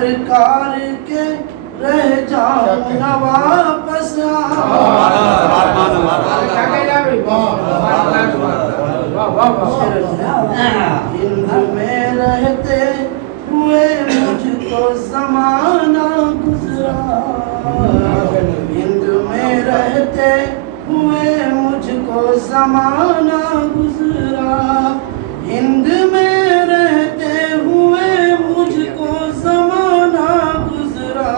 سرکار کے رہ جاؤں نہ واپس ہند میں رہتے ہوئے مجھ کو زمانہ گزرا ہند میں رہتے ہوئے مجھ کو زمانہ گزرا ہند میں رہتے ہوئے مجھ کو زمانہ گزرا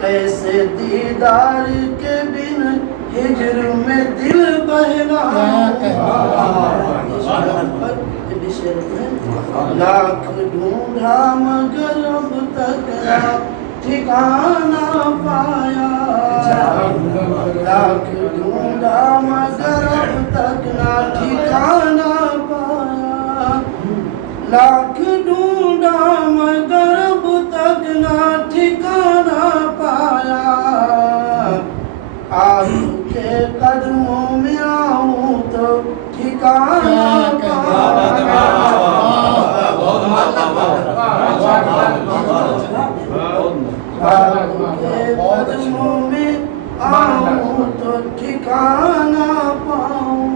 کیسے دیدار کے بن ہجر میں دل بہلا لاکھ ڈھونڈا مگر اب تک نہ ٹھکانہ پایا لاکھ ڈھونڈا مگر اب تک نہ ٹھکانہ پایا لاکھ ڈھونڈا مگر اب تک نہ ٹھکانہ پایا آپ کے قدموں میں آؤں تو ٹھکانہ پایا آپ کے قدموں میں آؤں تو ٹھکانہ پاؤں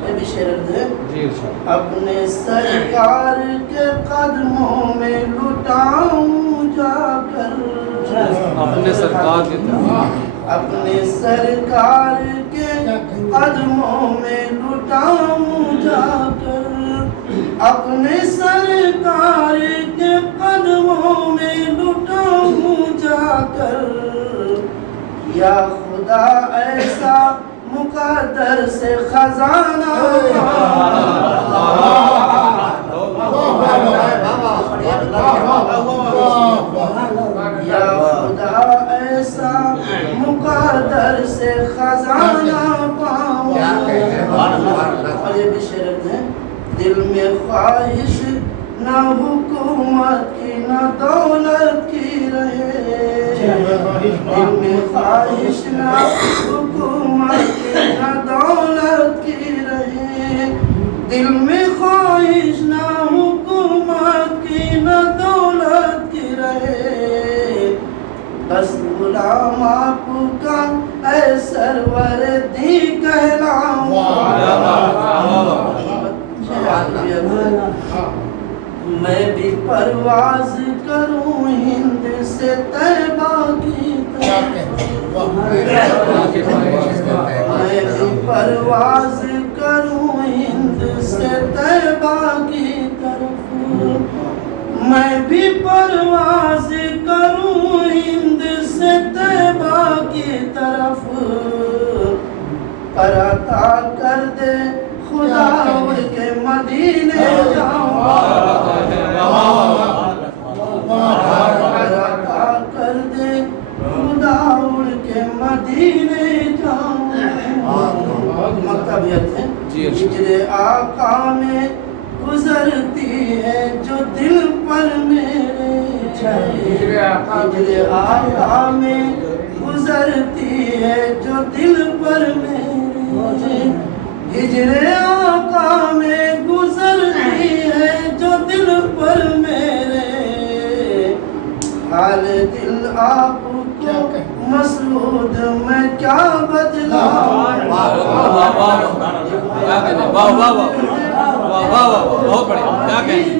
یہ بھی شعر ہے اپنے سرکار کے قدموں میں لٹاؤں جا کر اپنے سرکار کے قدموں میں لٹاؤں جا کر اپنے سرکار کے قدموں میں لٹاؤں جا کر یا خدا ایسا مقدر سے خزانہ یا خدا ایسا مقدر سے خزانہ پاؤں اور یہ بھی شعر ہے دل میں خواہش نہ حکومت کی نہ دولت کی رہے دل میں خواہش نہ حکومت کی نہ دولت کی رہے دل میں خواہش نہ حکومت کی نہ دولت کی رہے بس غلام آپ کا اے سرور دی کہلاؤں میں بھی پرواز کروں ہند سے طیبہ کی طرف میں بھی پرواز کروں ہند سے طیبہ کی طرف میں بھی پرواز کروں ہند سے طیبہ کی طرف پر عطا کر دے خدا اڑ کے مدینے جاؤں پر عطا کر دے خدا اڑ کے مدینے جاؤں مکتب یہ ہے ہجر آقا میں گزرتی ہے جو دل پر میرے ہجر آقا میں گزرتی ہے جو دل پر میرے ہجر آقا میں گزرتی ہے جو دل پر میرے حال دل آپ کو مسعود میں کیا بتلاؤں بہت بڑھیا کیا کہیں